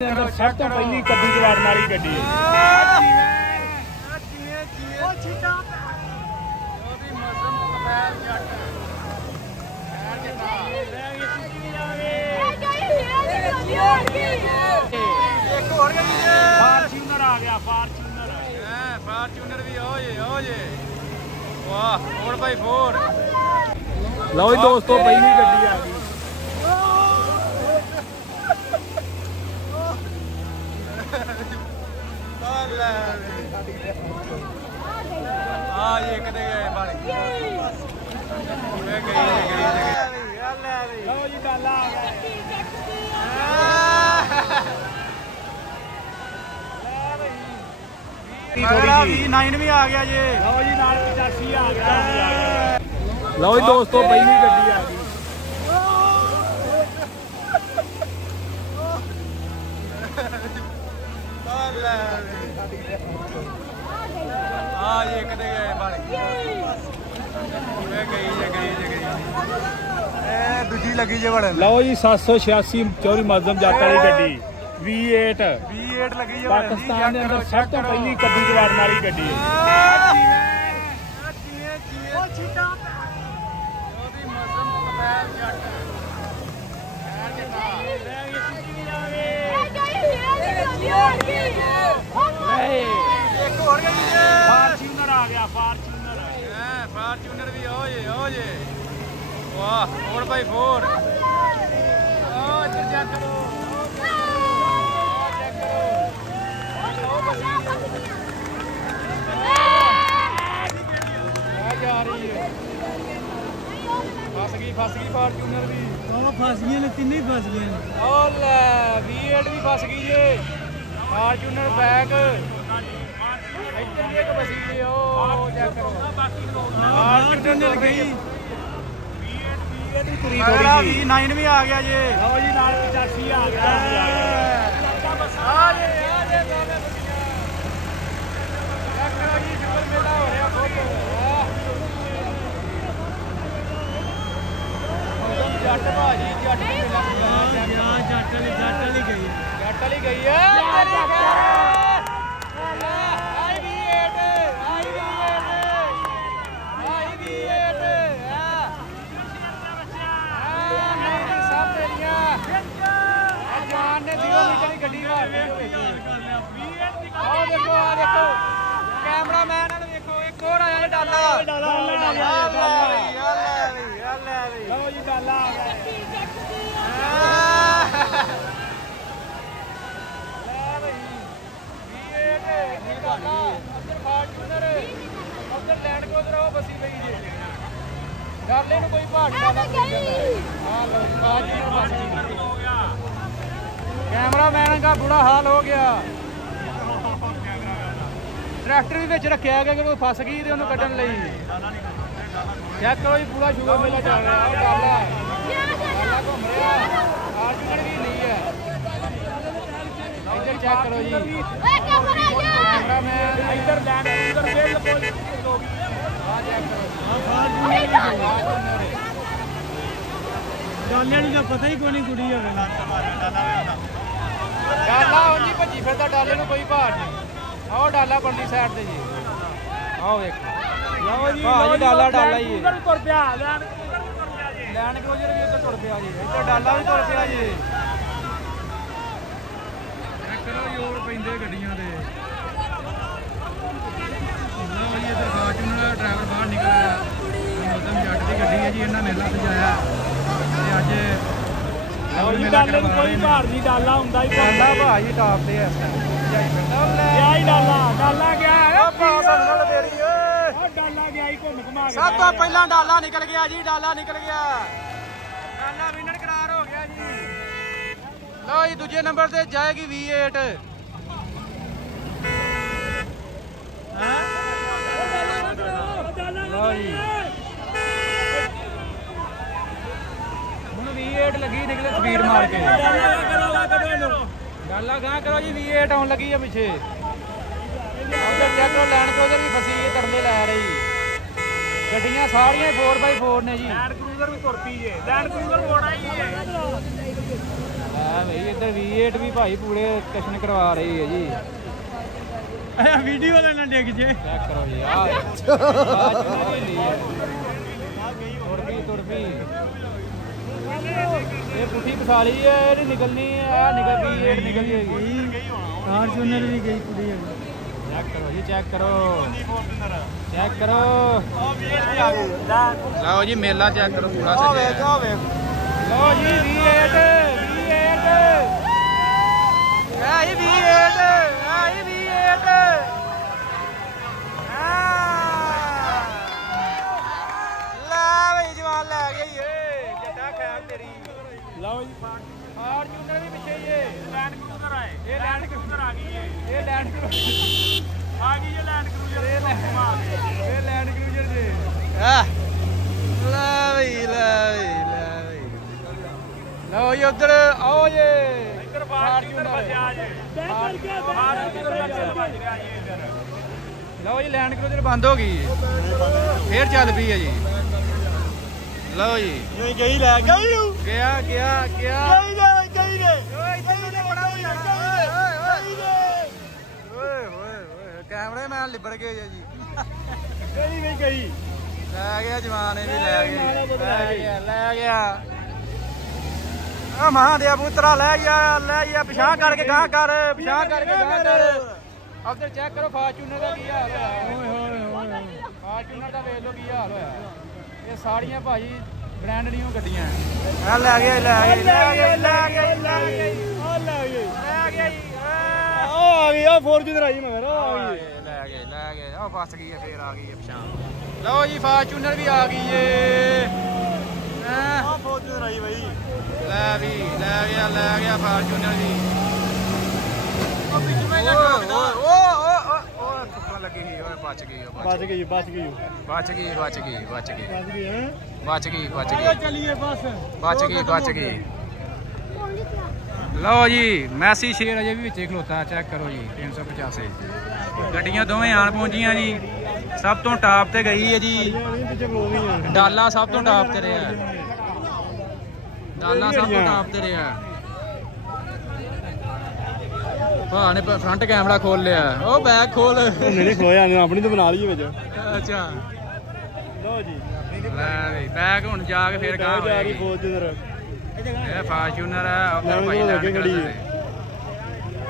सब तो पहली कद्दू जवार वाली गड्डी है। फॉर्च्यूनर आ गया, फॉर्च्यूनर भी हो जे वाह 4x4। लो जी दोस्तों पहली गड्डी आ गई। V9 भी आ गया जी। लो जी नाल 85 आ गया। लो जी दोस्तों पहली गड्डी आ गई। दूजी लगी जे बड़े। लो जी 786 चौरी मजम जाट वाली गड्डी V8 लगी जे पाकिस्तान के अंदर सब तो पहली कद्दू जवार वाली गड्डी है। फॉर्च्यूनर आ गया, फॉर्च्यूनर भी हो जे वाह 4x4। इधर चेक करो, फस गई फॉर्च्यूनर भी। फस गई तीन ही फस गए। V8 भी फस गई जी। फॉर्च्यूनर बैग इधर भी एक फसी जी। ओ चेक करो फॉर्च्यूनर गई। V8 भी तुरी थोड़ी जी। V9 भी आ गया जी। लो जी नाल 85 आ गया। चेक करो जी शुगर मेला हो रहा खूब। जट भाजी जट गई है। कैमरा मैन देखो एक और आया डाला। लो जी डाला आ गया। डाले कोई कैमरा मैन का बुरा हाल हो गया। ट्रैक्टर भी विच रखा गया कि फस गई तो उन्होंने कढ़न लई। चेक करो जी पूरा शुगर मेला चल रहा है। डाला घूम रहा फॉर्च्यूनर भी नहीं है। इधर चेक करो जी कैमरा मैन इधर डाले का पता ही कोई नहीं कुड़ी है। डाला जी भजी फिरता डाले में कोई भार नहीं। आओ डाला परली साइड से जी। आओ देखो डाला ही लैंड क्रूजर भी इधर तुर पिया जी। इधर डाला भी तुर पिया जी। करो जोर पैंदे गड्डियां दे। लो जी इधर फॉर्च्यूनर ड्राइवर बाहर निकल आया। मौसम जट की गड्डी है जी। इन्होंने मेला सजाया अज डाले कोई भार नहीं। डाला हुंदा ही डाला भाई टॉप ते है। सब तो पहला डाला निकल गया जी। डाला निकल गया। डाला विनर करार हो गया जी। लो जी दूजे नंबर से जाएगी V8। लो जी V8 लगी निकले स्पीड मार के। डाला गां करो जी। V8 आने लगी है पीछे। चेक करो लैंड क्रूजर भी फसी है तरले लै रही। गड्डियां सारियां 4x4 ने जी। लैंड क्रूजर भी तुर पई है। लैंड क्रूजर मोड़ा ही है। भाई इधर V8 भी भाई पूरे कशन करवा रही है जी। वीडियो लेना देख जे चेक करो जी। तुरबी ये पुठी पसाली है ये निकलनी है निकल V8 निकल जाएगी। फॉर्च्यूनर भी गई पूरी है। चेक करो जी चेक करो चेक करो। लो जी मेला चेक करो पूरा सजा। लो जी V8 फॉर्च्यूनर भी पीछे ये लैंड क्रूजर आए ये लैंड क्रूजर आ गई है ये लैंड क्रूजर आ गई ये लैंड क्रूजर ये लैंड क्रूजर जी। लो ये उधर आओ ये इधर फॉर्च्यूनर लो जी लैंड क्रूजर बंद हो गई फिर चल पी है जी। लो जी नहीं गई ले गई गया गया गया गई रे कैमरे मैन लिबड़ गए जी। गई नहीं गई ले गया जवान भी ले गया महादेव पुत्रा ले गया पिछा करके गां कर पिछा करके गां कर। उधर चेक करो फॉर्च्यूनर का की हाल है फॉर्च्यूनर का वेख लो की हाल होया। ये साड़ियां भाई ब्रांड न्यू गड्डियां ले गए फॉर्च्यूनर आई मगर ले गए फस गई है फिर आ गई है पिछा। लो जी फॉर्च्यूनर भी आ गई है फॉर्च्यूनर आई भाई ले गया फॉर्च्यूनर भी। बच गई। लो जी मैसी शेर अजे भी विच खलोता चेक करो जी 385 गड्डियां दोवें आन पहुंचियां जी। सब तो टॉप ते गई है जी डाला सब तो टॉप ते रहा डाला सब तो टॉप ते रहा। भा ने फ्रंट कैमरा खोल लिया ओ बैक खोल नहीं खोया अपनी तो बना ली है अच्छा। लो जी बैक हुन जाके फिर गां होएगी फॉर्च्यूनर ये फॉर्च्यूनर है उधर भाई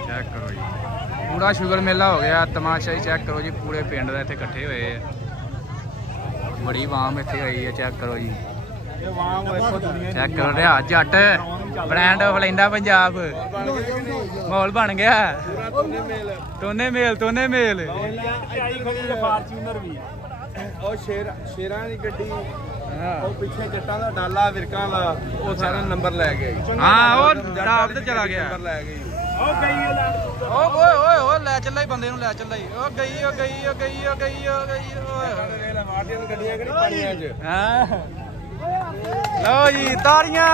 चेक करो जी पूरा शुगर मेला हो गया तमाशा ही चेक करो जी पूरे पिंड दे इत्थे इकट्ठे होए बड़ी वाम इत्थे आई है चेक करो जी चेक करो रिया जट ब्रांड ऑफ लैंदा पंजाब माहौल बन गया तोने मेल फॉर्च्यूनर भी शेरां दी गड्डी ਉਹ ਪਿੱਛੇ ਜੱਟਾਂ ਦਾ ਡਾਲਾ ਵਿਰਕਾਂ ਦਾ ਉਹ ਸਾਰਾ ਨੰਬਰ ਲੈ ਗਿਆ ਹਾਂ ਉਹ ਟਾਪ ਤੇ ਚਲਾ ਗਿਆ ਨੰਬਰ ਲੈ ਗਈ ਉਹ ਗਈ ਓਏ ਲੈ ਚੱਲਾ ਹੀ ਬੰਦੇ ਨੂੰ ਲੈ ਚੱਲਾ ਹੀ ਉਹ ਗਈ ਮਾਰਦੀਆਂ ਗੱਡੀਆਂ ਕਿਹੜੀ ਪਾਣੀਆਂ 'ਚ ਹਾਂ। ਲਓ ਜੀ ਤਾੜੀਆਂ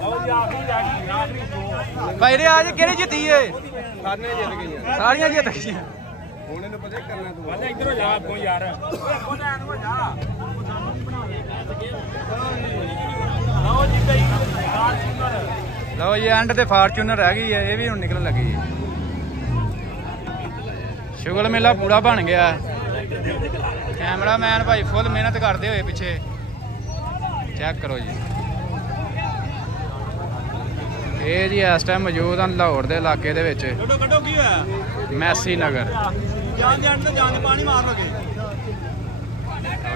ਲਓ ਜੀ ਆਖਰੀ ਭਾਈ ਰੇ ਅੱਜ ਕਿਹੜੀ ਜਿੱਤੀ ਏ ਸਾਰੀਆਂ ਜਿੱਤ ਗਈਆਂ ਹੁਣ ਇਹਨੂੰ ਪਤਾ ਕਰਨਾ ਤੂੰ ਵਾਲਾ ਇੱਧਰ ਹੋ ਜਾ ਆਪਕੋ ਯਾਰ ਓਏ ਅੱਗੋਂ ਲੈਣ ਹੋ ਜਾ ਲਓ ਜੀ ਕਈ ਫਾਰਚੂਨਰ ਲਓ ਜੀ ਐਂਡ ਤੇ ਫਾਰਚੂਨਰ ਰਹਿ ਗਈ ਹੈ ਇਹ ਵੀ ਹੁਣ ਨਿਕਲਣ ਲੱਗੀ ਹੈ। ਸ਼ੁਗਲ ਮੇਲਾ ਪੂਰਾ ਬਣ ਗਿਆ ਕੈਮਰਾਮੈਨ ਭਾਈ ਫੁੱਲ ਮਿਹਨਤ ਕਰਦੇ ਹੋਏ ਪਿੱਛੇ ਚੈੱਕ ਕਰੋ ਜੀ। ਇਹ ਜੀ ਇਸ ਟਾਈਮ ਮੌਜੂਦ ਹਨ ਲਾਹੌਰ ਦੇ ਇਲਾਕੇ ਦੇ ਵਿੱਚ ਮੈਸੀ ਨਗਰ।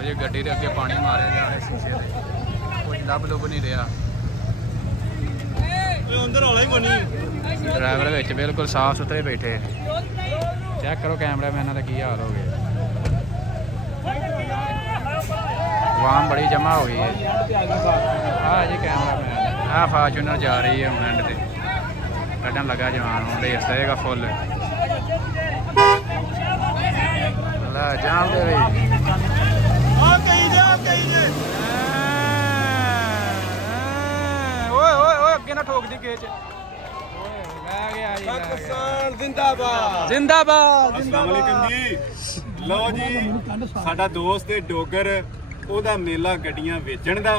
ਜੀ ਗੱਡੀ ਦੇ ਅੱਗੇ ਪਾਣੀ ਮਾਰਿਆ ਜਾ ਰਿਹਾ ਸ਼ੀਸ਼ੇ ਤੇ ਕੁਝ ਲੱਭ ਨਹੀਂ ਰਿਹਾ ਡਰਾਈਵਰ ਵਿੱਚ ਬਿਲਕੁਲ ਸਾਫ ਸੁਥਰੇ ਬੈਠੇ ਚੈੱਕ ਕਰੋ ਕੈਮਰਾਮੈਨਾਂ ਦਾ ਕੀ ਹਾਲ ਹੋ ਗਿਆ ਵਾਮ ਬੜੀ ਜਮਾ ਹੋ ਗਈ ਹੈ। ਆਹ ਜੀ ਕੈਮਰਾਮੈਨ ਆਹ ਫਾਰਚੂਨਰ ਜਾ ਰਹੀ ਹੈ ਹੁਣ ਐਂਡ ਤੇ ਕੱਢਣ ਲੱਗਾ ਜਵਾਨ ਹੁਣ ਰੇਸ ਦੇਗਾ ਫੁੱਲ ਲੈ ਜਾਮ ਦੇ ਵੀ ਓਏ ਅੱਗੇ ਨਾ ਠੋਕ ਦੀ ਗੇਚ ਲੈ ਗਿਆ ਜੀ ਪਾਕਿਸਤਾਨ ਜ਼ਿੰਦਾਬਾਦ ਜ਼ਿੰਦਾਬਾਦ। अस्सलाम वालेकुम जी। लो जी साडा दोस्त है डोगर ਉਹਦਾ ਮੇਲਾ ਗੱਡੀਆਂ ਵੇਚਣ ਦਾ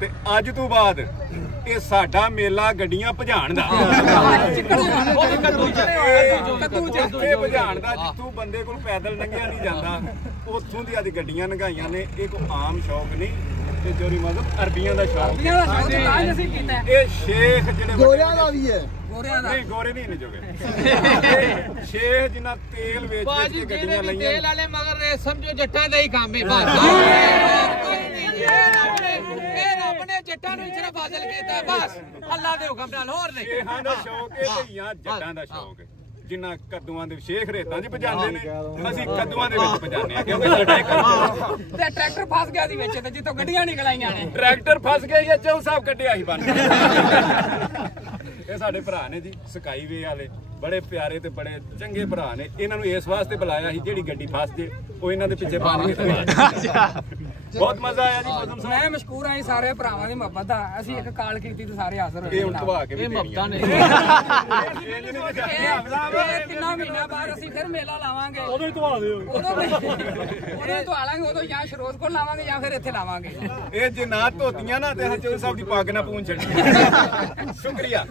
ਤੇ ਅੱਜ ਤੋਂ ਬਾਅਦ ਇਹ ਸਾਡਾ ਮੇਲਾ ਗੱਡੀਆਂ ਭਜਾਣ ਦਾ ਉੱਥੇ ਭਜਾਣ ਦਾ ਜਿੱਥੋਂ ਬੰਦੇ ਕੋਲ ਪੈਦਲ ਲੰਘਿਆ ਨਹੀਂ ਜਾਂਦਾ ਉੱਥੋਂ ਦੀ ਅੱਜ ਗੱਡੀਆਂ ਲੰਘਾਈਆਂ ਨੇ। ਇਹ ਕੋਈ ਆਮ ਸ਼ੌਕ ਨਹੀਂ ਤੇ ਚੋਰੀ ਮਤਲਬ ਅਰਬੀਆਂ ਦਾ ਸ਼ੌਕ। ਇਹ ਸ਼ੇਖ ਜਿਹੜੇ ਗੋਰਿਆਂ ਦਾ ਵੀ ਹੈ, ਨਹੀਂ ਗੋਰੇ ਨਹੀਂ ਜੋਗੇ ਸ਼ੇਖ ਜਿਨ੍ਹਾਂ ਤੇਲ ਵੇਚ ਕੇ ਗੱਡੀਆਂ ਲਈਆਂ। ਤੇਲ ਵਾਲੇ ਮਗਰ ਇਹ ਸਮਝੋ ਜੱਟਾਂ ਦਾ ਹੀ ਕੰਮ ਹੈ ਬਸ। ਰੱਬ ਨੇ ਜੱਟਾਂ ਨੂੰ ਸਿਰਫ ਫਾਜ਼ਲ ਕੀਤਾ ਬਸ, ਅੱਲਾ ਦੇ ਹੁਕਮ ਨਾਲ, ਹੋਰ ਨਹੀਂ। ਸ਼ੇਖਾਂ ਦਾ ਸ਼ੌਕ ਹੈ ਧੀਆਂ ਜੱਟਾਂ ਦਾ ਸ਼ੌਕ ਹੈ। ਜਿੰਨਾ ਕੱਦੂਆਂ ਦੇ ਸ਼ੇਖ ਰੇਤਾਂ 'ਚ ਭਜਾਉਂਦੇ ਨੇ ਅਸੀਂ ਕੱਦੂਆਂ ਦੇ ਵਿੱਚ ਭਜਾਉਂਦੇ ਆ ਕਿਉਂਕਿ ਸਾਡਾ ਤੇ ਟਰੈਕਟਰ ਫਸ ਗਿਆ ਦੀ ਵਿੱਚ ਤੇ ਜਿੱਥੋਂ ਗੱਡੀਆਂ ਨਿਕਲ ਆਈਆਂ ਨੇ। ਟਰੈਕਟਰ ਫਸ ਗਿਆ ਜਾਂ ਚੌ ਸਾਹਿਬ ਕੱਢਿਆ ਸੀ ਬਣ ਇਹ ਸਾਡੇ ਭਰਾ ਨੇ ਜੀ ਸਕਾਈਵੇ ਵਾਲੇ, ਬੜੇ ਪਿਆਰੇ ਤੇ ਬੜੇ ਚੰਗੇ ਭਰਾ ਨੇ। ਇਹਨਾਂ ਨੂੰ ਇਸ ਵਾਸਤੇ ਬੁਲਾਇਆ ਸੀ ਜਿਹੜੀ ਗੱਡੀ ਫਸ ਜੇ ਉਹ ਇਹਨਾਂ ਦੇ ਪਿੱਛੇ ਪਾਣੀ ਬਹੁਤ ਮਜ਼ਾ ਆਇਆ ਜੀ। ਮੌਸਮ ਸਾਹਿਬ ਮੈਂ ਮਸ਼ਕੂਰ ਆਂ ਸਾਰੇ ਭਰਾਵਾਂ ਦੀ ਮੁਹੱਬਤ ਦਾ। ਅਸੀਂ ਇੱਕ ਕਾਲ ਕੀਤੀ ਤੇ ਸਾਰੇ ਹਾਜ਼ਰ ਹੋਏ। ਇਹ ਹੁਣ ਧਵਾ ਕੇ ਵੀ ਮੁਹੱਬਤਾਂ ਨੇ। ਕਿੰਨਾ ਮਹੀਨਾ ਬਾਅਦ ਅਸੀਂ ਫਿਰ ਮੇਲਾ ਲਾਵਾਂਗੇ। ਉਦੋਂ ਹੀ ਧਵਾ ਦਿਓ। ਉਦੋਂ ਧਵਾ ਲਾਂਗੇ, ਉਦੋਂ ਜਾਂ ਸ਼ਰੋਜ਼ ਕੋਲ ਲਾਵਾਂਗੇ ਜਾਂ ਫਿਰ ਇੱਥੇ ਲਾਵਾਂਗੇ। ਇਹ ਜੇ ਨਾ ਧੋਤੀਆਂ ਨਾ ਤੇ ਹਜੂਰ ਸਾਹਿਬ ਦੀ ਪੱਗ ਨਾ ਪੂੰਝ ਛੱਡੀ। ਸ਼ੁਕਰੀਆ।